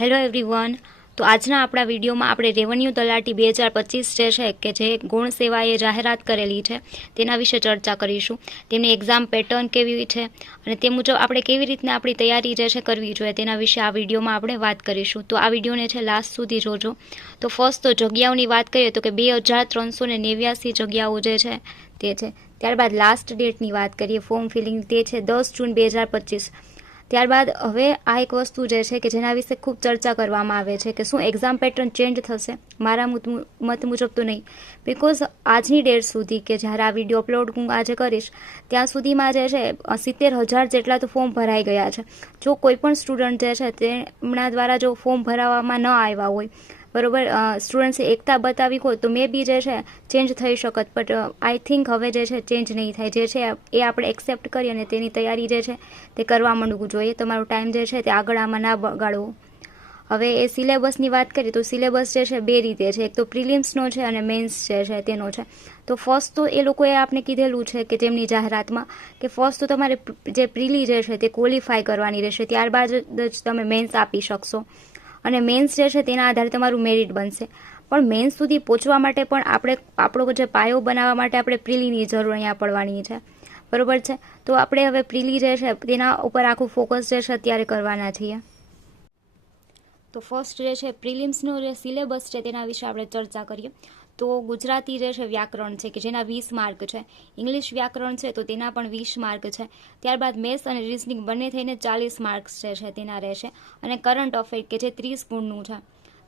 Hello everyone. તો આજના આપણા વિડીયોમાં આપણે રેવન્યુ તલાટી બે હજાર પચીસ જે છે કે જે ગુણ સેવાએ જાહેરાત કરેલી છે, તેના વિશે ચર્ચા કરીશું. તેમની એક્ઝામ પેટર્ન કેવી છે અને તે મુજબ આપણે કેવી રીતના આપણી તૈયારી જે છે કરવી જોઈએ તેના વિશે આ વિડીયોમાં આપણે વાત કરીશું. તો આ વિડીયોને છે લાસ્ટ સુધી જોજો. તો ફર્સ્ટ તો જગ્યાઓની વાત કરીએ તો કે બે હજાર ત્રણસો ને જગ્યાઓ જે છે તે છે. ત્યારબાદ લાસ્ટ ડેટની વાત કરીએ ફોર્મ ફિલિંગ તે છે દસ જૂન બે હજાર પચીસ. ત્યારબાદ હવે આ એક વસ્તુ જે છે કે જેના વિશે ખૂબ ચર્ચા કરવામાં આવે છે કે શું એક્ઝામ પેટર્ન ચેન્જ થશે, મારા મત મુજબ તો નહીં. બિકોઝ આજની ડેટ સુધી કે જ્યારે આ વીડિયો અપલોડ હું આજે કરીશ, ત્યાં સુધીમાં જે છે, સિત્તેર હજાર જેટલા તો ફોર્મ ભરાઈ ગયા છે. જો કોઈ પણ સ્ટુડન્ટ જે છે, તેમના દ્વારા જો ફોર્મ ભરાવવામાં ન આવ્યા હોય બરોબર? સ્ટુડન્ટ્સે એકતા બતાવી હોય તો મે બી જે છે ચેન્જ થઈ શકત. બટ આઈ થિંક હવે જે છે ચેન્જ નહીં થાય. જે છે, એ આપણે એક્સેપ્ટ કરી અને તેની તૈયારી જે છે, તે કરવા માંડવું જોઈએ. તમારો ટાઈમ જે છે, તે આગળ આમાં ના બગાડવો. હવે એ સિલેબસની વાત કરીએ તો સિલેબસ જે છે, બે રીતે છે. એક તો પ્રિલિમ્સનો છે અને મેન્સ જે છે, તેનો છે. તો ફર્સ્ટ તો એ લોકોએ આપણે કીધેલું છે કે તેમની જાહેરાતમાં કે ફર્સ્ટ તો તમારે જે પ્રિલી જે છે, તે ક્વોલિફાય કરવાની રહેશે. ત્યારબાદ જ તમે મેન્સ આપી શકશો. અને મેન્સ જે છે તેના આધારે તમારું મેરિટ બનશે. પણ મેન્સ સુધી પહોંચવા માટે પણ આપણે આપણો જે પાયો બનાવવા માટે આપણે પ્રિલીની જરૂર અહીંયા પડવાની છે. બરોબર છે? તો આપણે હવે પ્રિલી જે છે તેના ઉપર આખું ફોકસ જે છે અત્યારે કરવાના છીએ. તો ફર્સ્ટ જે છે પ્રિલિમ્સનો જે સિલેબસ છે તેના વિશે આપણે ચર્ચા કરીએ. તો ગુજરાતી જે છે વ્યાકરણ છે, કે જેના વીસ માર્ક છે. ઇંગ્લિશ વ્યાકરણ છે, તો તેના પણ વીસ માર્ક છે. ત્યારબાદ મેથ્સ અને રિઝનિંગ બંને થઈને ચાલીસ માર્ક્સ જે છે તેના રહેશે. અને કરંટ અફેર, કે જે ત્રીસ ગુણનું છે.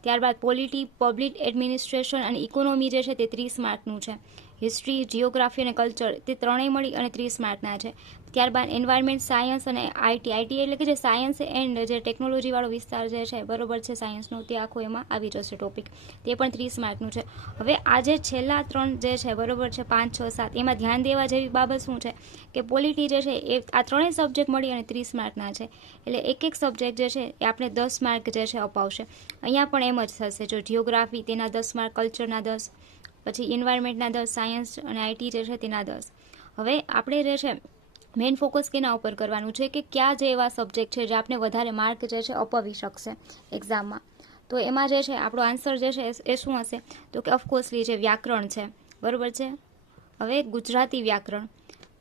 ત્યારબાદ પોલિટી, પબ્લિક એડમિનિસ્ટ્રેશન અને ઇકોનોમી જે છે તે ત્રીસ માર્કનું છે. હિસ્ટ્રી જિયોગ્રાફી અને કલ્ચર તે ત્રણેય મળી અને ત્રીસ માર્કના છે. ત્યારબાદ એન્વાયરમેન્ટ સાયન્સ અને આઈટી આઈટી એટલે કે જે સાયન્સ એન્ડ જે ટેકનોલોજીવાળો વિસ્તાર જે છે, બરોબર છે સાયન્સનો તે આખો એમાં આવી જશે ટોપિક તે પણ ત્રીસ માર્કનું છે. હવે આ જે છેલ્લા ત્રણ જે છે, બરોબર છે, પાંચ, છ, સાત, એમાં ધ્યાન દેવા જેવી બાબત શું છે? કે પોલિટી જે છે, એ આ ત્રણેય સબ્જેક્ટ મળી અને ત્રીસ માર્કના છે. એટલે એક એક સબ્જેક્ટ જે છે, એ આપણે દસ માર્ક જે છે અપાવશે. અહીંયા પણ એમ જ થશે. જો જિયોગ્રાફી તેના દસ, માર્ક કલ્ચરના દસ પછી એન્વાયરમેન્ટના દસ સાયન્સ અને આઈટી જે છે તેના દસ. હવે આપણે જે છે મેઇન ફોકસ કેના ઉપર કરવાનું છે કે કયા જે એવા સબ્જેક્ટ છે જે આપણે વધારે માર્ક જે છે અપાવી શકશે એક્ઝામમાં તો એમાં જે છે આપણો આન્સર જે છે એ શું હશે? તો કે ઓફકોર્સલી જે વ્યાકરણ છે. બરાબર છે? હવે ગુજરાતી વ્યાકરણ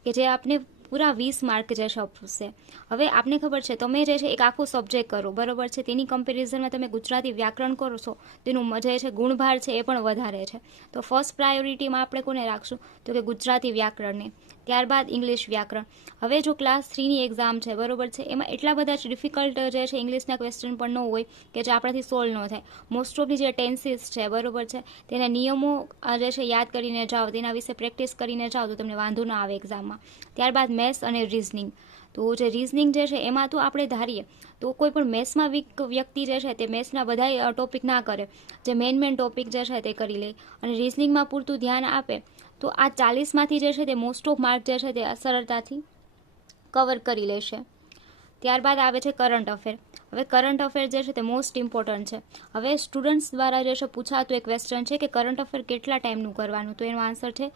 કે જે આપને પૂરા વીસ માર્ક જે છે અપાવશે હવે આપને ખબર છે, તમે જે છે એક આખો સબ્જેક્ટ કરો, બરોબર છે? તેની કમ્પેરિઝનમાં તમે ગુજરાતી વ્યાકરણ કરો છો, તેનું જે છે ગુણભાર છે એ પણ વધારે છે. તો ફર્સ્ટ પ્રાયોરિટીમાં આપણે કોને રાખશું? તો કે ગુજરાતી વ્યાકરણને. ત્યારબાદ ઇંગ્લિશ વ્યાકરણ. હવે જો ક્લાસ થ્રીની એક્ઝામ છે, બરોબર છે? એમાં એટલા બધા જ ડિફિકલ્ટ જે છે ઇંગ્લિશના ક્વેશ્ચન પણ ન હોય કે જે આપણાથી સોલ્વ ન થાય. મોસ્ટ ઓફની જે ટેન્સીસ છે, બરોબર છે? તેના નિયમો જે છે યાદ કરીને જાઓ, તેના વિશે પ્રેક્ટિસ કરીને જાઓ તો તમને વાંધો ન આવે એક્ઝામમાં ત્યારબાદ મેથ્સ અને રિઝનિંગ. તો જે રિઝનિંગ જે છે એમાં તો આપણે ધારીએ, તો કોઈ પણ મેથ્સમાં વીક વ્યક્તિ જે છે તે મેથ્સના બધા ટોપિક ના કરે. જે મેઇન મેઇન ટોપિક જે છે તે કરી લે. અને રિઝનિંગમાં પૂરતું ધ્યાન આપે, તો આ ચાલીસમાંથી જે છે તે મોસ્ટ ઓફ માર્ક જે છે તે સરળતાથી કવર કરી લેશે ત્યારબાદ આવે છે કરંટ અફેર. હવે કરંટ અફેર જે છે તે મોસ્ટ ઇમ્પોર્ટન્ટ છે. હવે સ્ટુડન્ટ્સ દ્વારા જે છે પૂછાતું એક ક્વેશ્ચન છે કે કરંટ અફેર કેટલા ટાઈમનું કરવાનું? તો એનો આન્સર છે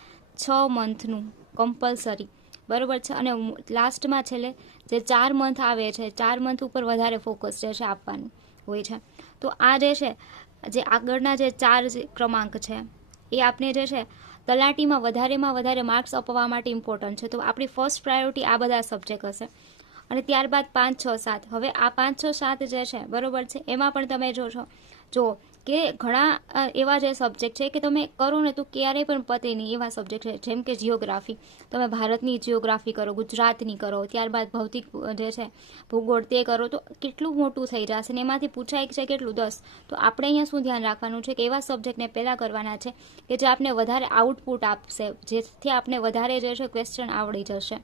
છ મંથનું, કમ્પલસરી. બરોબર છે? અને લાસ્ટમાં છેલ્લે જે ચાર મંથ આવે છે, ચાર મંથ ઉપર વધારે ફોકસ છે આપવાનું, હોય છે. તો આ જે છે, જે આગળના જે ચાર ક્રમાંક છે, એ આપણે જે છે, તલાટીમાં વધારેમાં વધારે માર્ક્સ અપાવવા માટે ઇમ્પોર્ટન્ટ છે. તો આપણી ફર્સ્ટ પ્રાયોરિટી આ બધા સબ્જેક્ટ હશે. અને ત્યારબાદ પાંચ, છ, સાત. હવે આ પાંચ, છ, સાત જે છે, બરોબર છે? એમાં પણ તમે જોશો જો કે ઘણા એવા જે સબ્જેક્ટ છે કે તમે કરો ને તો ક્યારેય પણ પતે નહીં એવા સબ્જેક્ટ છે, જેમ કે જિયોગ્રાફી તમે ભારતની જિયોગ્રાફી કરો, ગુજરાતની કરો, ત્યારબાદ ભૌતિક જે છે, ભૂગોળ તે કરો, તો કેટલું મોટું થઈ જશે ને એમાંથી પૂછાય છે કેટલું? દસ. તો આપણે અહીંયા શું ધ્યાન રાખવાનું છે કે એવા સબ્જેક્ટને પહેલાં કરવાના છે કે જે આપને વધારે આઉટપુટ આપશે, જેથી આપને વધારે જે છે ક્વેશ્ચન આવડી જશે.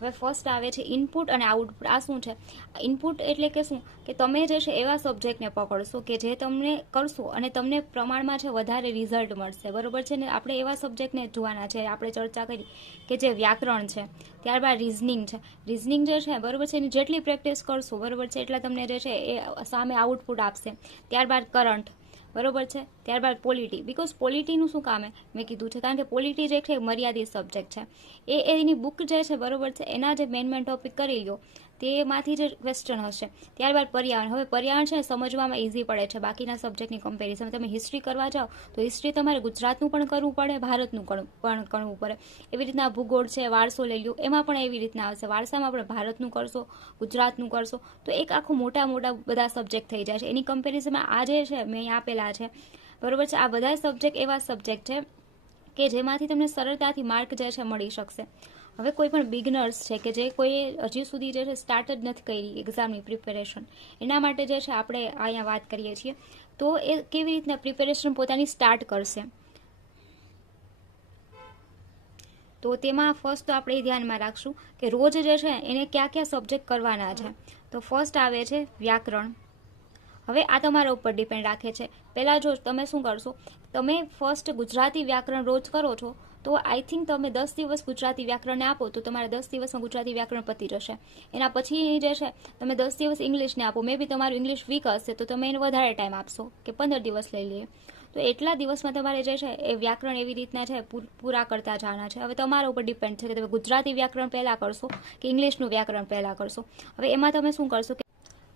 હવે ફર્સ્ટ આવે છે ઇનપુટ અને આઉટપુટ આ શું છે? ઇનપુટ એટલે કે શું? કે તમે જે છે એવા સબ્જેક્ટને પકડશો કે જે તમને કરશો અને તમને પ્રમાણમાં છે વધારે રિઝલ્ટ મળશે. બરોબર છે ને? આપણે એવા સબ્જેક્ટને જોવાના છે. આપણે ચર્ચા કરી કે જે વ્યાકરણ છે, ત્યારબાદ રિઝનિંગ છે. રિઝનિંગ જે છે, બરોબર છે એની જેટલી પ્રેક્ટિસ કરશો, બરોબર છે, એટલા તમને જે છે એ સામે આઉટપુટ આપશે. ત્યારબાદ કરંટ બરોબર છે? ત્યારબાદ પોલિટી. બિકોઝ પોલિટીનું શું કામ મેં કીધું છે. કારણ કે પોલિટી જે છે મર્યાદિત સબ્જેક્ટ છે. એ એની બુક જે છે, બરોબર છે, એના જે મેન મેન ટોપિક કરી લો તેમાંથી જ ક્વેશ્ચન હશે. ત્યારબાદ પર્યાવરણ. હવે પર્યાવરણ છે સમજવામાં ઇઝી પડે છે. બાકીના સબ્જેક્ટની કમ્પેરિઝન તમે હિસ્ટ્રી કરવા જાઓ, તો હિસ્ટ્રી તમારે ગુજરાતનું પણ કરવું પડે, ભારતનું પણ કરવું પડે. એવી રીતના ભૂગોળ છે, વારસો લઈ લ્યો, એમાં પણ એવી રીતના આવશે વારસામાં આપણે ભારતનું કરશો, ગુજરાતનું કરશો, તો એક આખું મોટા મોટા બધા સબ્જેક્ટ થઈ જાય છે. એની કમ્પેરિઝનમાં આ જે છે, મેં આપેલા છે. બરોબર છે? આ બધા સબ્જેક્ટ એવા સબ્જેક્ટ છે કે જેમાંથી તમને સરળતાથી માર્ક જે છે, મળી શકશે. હવે કોઈ પણ બિગનર્સ છે કે જે કોઈ હજી સુધી જે છે સ્ટાર્ટ જ નથી કરી એક્ઝામની પ્રિપેરેશન એના માટે જે છે આપણે અહીંયા વાત કરીએ છીએ. તો એ કેવી રીતના પ્રિપેરેશન પોતાની સ્ટાર્ટ કરશે? તો તેમાં ફર્સ્ટ તો આપણે ધ્યાનમાં રાખશું કે રોજ જે છે એને કયા કયા સબ્જેક્ટ કરવાના છે. તો ફર્સ્ટ આવે છે વ્યાકરણ. હવે આ તમારા ઉપર ડિપેન્ડ રાખે છે. પહેલાં જો તમે શું કરશો, તમે ફર્સ્ટ ગુજરાતી વ્યાકરણ રોજ કરો છો, તો આઈ થિંક તમે દસ દિવસ ગુજરાતી વ્યાકરણને આપો, તો તમારે દસ દિવસમાં ગુજરાતી વ્યાકરણ પતી જશે. એના પછી જે છે, તમે દસ દિવસ ઇંગ્લિશને આપો મે બી તમારું ઇંગ્લિશ વીક હશે, તો તમે એને વધારે ટાઈમ આપશો કે પંદર દિવસ લઈ લઈએ. તો એટલા દિવસમાં તમારે જે છે, એ વ્યાકરણ એવી રીતના છે, પૂરા કરતા જવાના છે. હવે તમારા ઉપર ડિપેન્ડ છે કે તમે ગુજરાતી વ્યાકરણ પહેલાં કરશો કે ઇંગ્લિશનું વ્યાકરણ પહેલાં કરશો. હવે એમાં તમે શું કરશો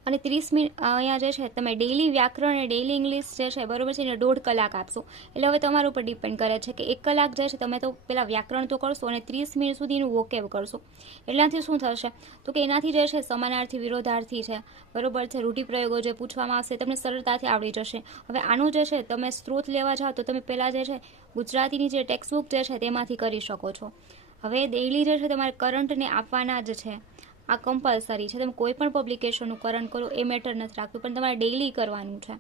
અને ત્રીસ મિનિટ અહીંયા જે છે, તમે ડેઈલી વ્યાકરણ અને ડેઈલી ઇંગ્લિશ જે છે, બરોબર છે, એને દોઢ કલાક આપશો. એટલે હવે તમારા ઉપર ડિપેન્ડ કરે છે કે એક કલાક જે છે, તમે તો પહેલાં વ્યાકરણ તો કરશો અને ત્રીસ મિનિટ સુધીનું વોકેબ કરશો. એટલાથી શું થશે? તો કે એનાથી જે છે, સમાનાર્થી, વિરોધાર્થી છે, બરોબર છે, રૂઢિપ્રયોગો જે પૂછવામાં આવશે, તમને સરળતાથી આવડી જશે. હવે આનું જે છે, તમે સ્ત્રોત લેવા જાઓ, તો તમે પહેલાં જે છે, ગુજરાતીની જે ટેક્સ્ટબુક જે છે, તેમાંથી કરી શકો છો. હવે ડેઈલી જે છે, તમારે કરંટને આપવાના જ છે. આ કમ્પલસરી છે. તમે કોઈ પણ પબ્લિકેશનનું કરંટ કરો, એ મેટર નથી રાખતું. પણ તમારે ડેઈલી કરવાનું છે.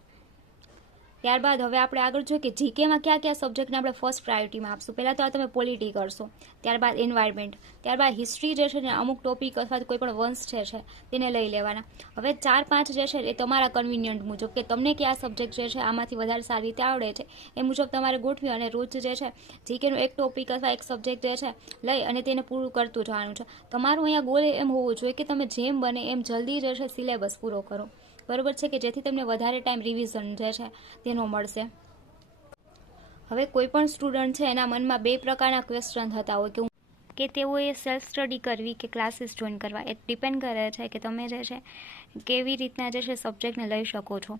ત્યારબાદ હવે આપણે આગળ જોઈએ કે જીકેમાં કયા કયા સબ્જેક્ટને આપણે ફર્સ્ટ પ્રાયોરિટીમાં આપશું. પહેલાં તો આ તમે પોલિટી કરશો, ત્યારબાદ એન્વાયરમેન્ટ ત્યારબાદ હિસ્ટ્રી જે છે ને અમુક ટોપિક અથવા કોઈ પણ વંશ છે છે તેને લઈ લેવાના. હવે ચાર પાંચ જે છે એ તમારા કન્વિનિયન્ટ મુજબ કે તમને કયા સબ્જેક્ટ જે છે આમાંથી વધારે સારી રીતે આવડે છે એ મુજબ તમારે ગોઠવી અને રોજ જે છે જીકેનું એક ટોપિક અથવા એક સબ્જેક્ટ જે છે લઈ અને તેને પૂરું કરતું જવાનું છે. તમારું અહીંયા ગોલ એમ હોવું જોઈએ કે તમે જેમ બને એમ જલ્દી જે છે સિલેબસ પૂરો કરો. બરોબર છે કે જેથી તમને વધારે ટાઈમ રિવિઝન જે છે તેનો મળશે. હવે કોઈ પણ સ્ટુડન્ટ છે એના મનમાં બે પ્રકારના ક્વેશ્ચન થતા હોય કે કે તેઓએ સેલ્ફ સ્ટડી કરવી કે ક્લાસીસ જોઈન કરવા. એ ડિપેન્ડ કરે છે કે તમે જે છે કેવી રીતના જે છે સબ્જેક્ટને લઈ શકો છો.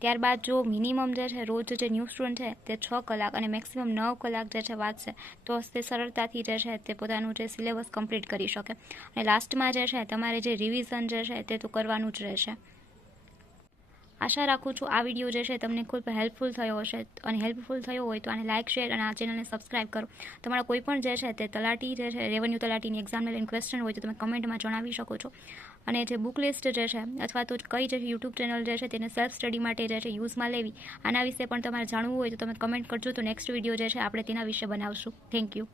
ત્યારબાદ જો મિનિમમ જે છે રોજ જે ન્યૂ સ્ટુડન્ટ છે તે છ કલાક અને મેક્સિમમ નવ કલાક જે છે વાંચશે, તો તે સરળતાથી જે છે તે પોતાનું જે સિલેબસ કમ્પ્લીટ કરી શકે. અને લાસ્ટમાં જે છે તમારે જે રિવિઝન જે છે તે તો કરવાનું જ રહેશે. આશા રાખું છું આ વીડિયો જે છે તમને ખૂબ હેલ્પફુલ થયો હશે. અને હેલ્પફુલ થયો હોય તો આને લાઇક શેર અને આ ચેનલને સબસ્ક્રાઇબ કરો. તમારા કોઈ પણ જે છે તે તલાટી જે છે રેવન્યુ તલાટીની એક્ઝામને લઈને ક્વેશ્ચન હોય તો તમે કમેન્ટમાં જણાવી શકો છો. અને જે બુક લિસ્ટ જે છે, અથવા તો કઈ જે યુટ્યુબ ચેનલ જે છે તેને સેલ્ફ સ્ટડી માટે જે છે યુઝમાં લેવી, આના વિશે પણ તમારે જાણવું હોય તો તમે કમેન્ટ કરજો. તો નેક્સ્ટ વીડિયો જે છે આપણે તેના વિશે બનાવશું. Thank you